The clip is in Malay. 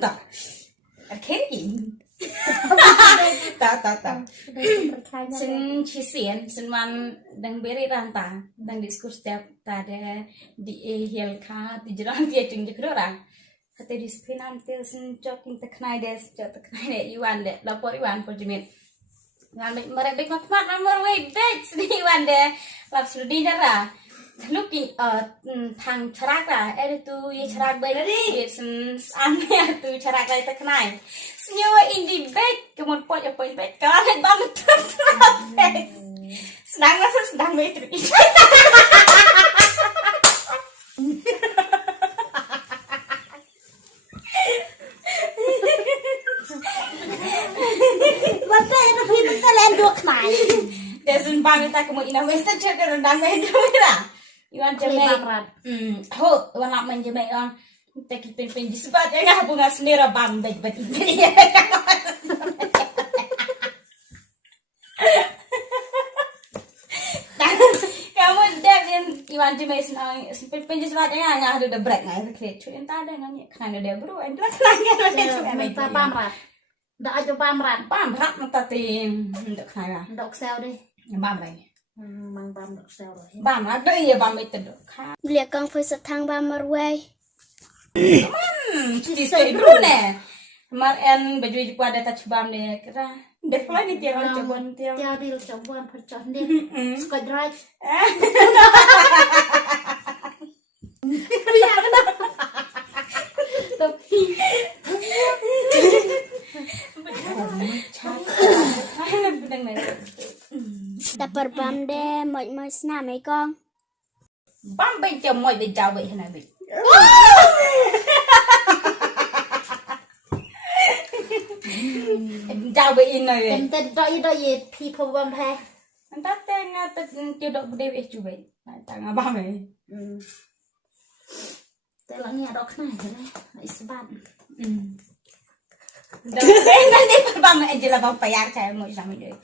tak kering tak sen cisian sen man dang beri ranta dang diskus tiap tada di ehel ka di jerang dia ting jekrora hati dispinan til sen joking te khnai des jot khnai ne iwan de lapor iwan por jimin ngan merek bek mat nomor we bek sini iwan de lap sudi dara looking thang charak ra tu ye charak bai it's an ya tu charak ra ta khnai snyo in the bed kemon pot ya point bed ka bam sedang masa sedang metri Mata itu kita lain dua khnai. Desun bang ta kemon ina western check rendang metri ra Iwan jemai, ho, Iwan nak main jemai on, taki pen di sebat ya ngah bunga senira bam bet ini. Kamu dah Iwan jemai senang pen di sebat ya ngah ada break ngah ada kret, cuy entah ada ngah kena ada bro, entah kena Minta pamrat, dah aja pamrat minta tim untuk kena, dok sel deh, bam lagi. mang bam dok sel rồi. Bam ada ya bam itu dok. Lihat kang first thang bam marway. Di stay dulu ne. Kemarin baju itu ada touch bam ne. Kira defla ni tiang coban tiang. Tiang di coban percon deh. Suka drive. Biar kena. Tapi. Bedang ne. Dapur bam deh, mau senam kong. Bam bay jam mau bay jauh bay hena bay. Jauh bay ini. Enten doi people bam phe. Entah tengah tiêu độ bê bê chú bay. Tengah bam bay. Tela ni ada khnai rồi, isbat. Dah nanti bam aja lah bam payah saya mau sama dia.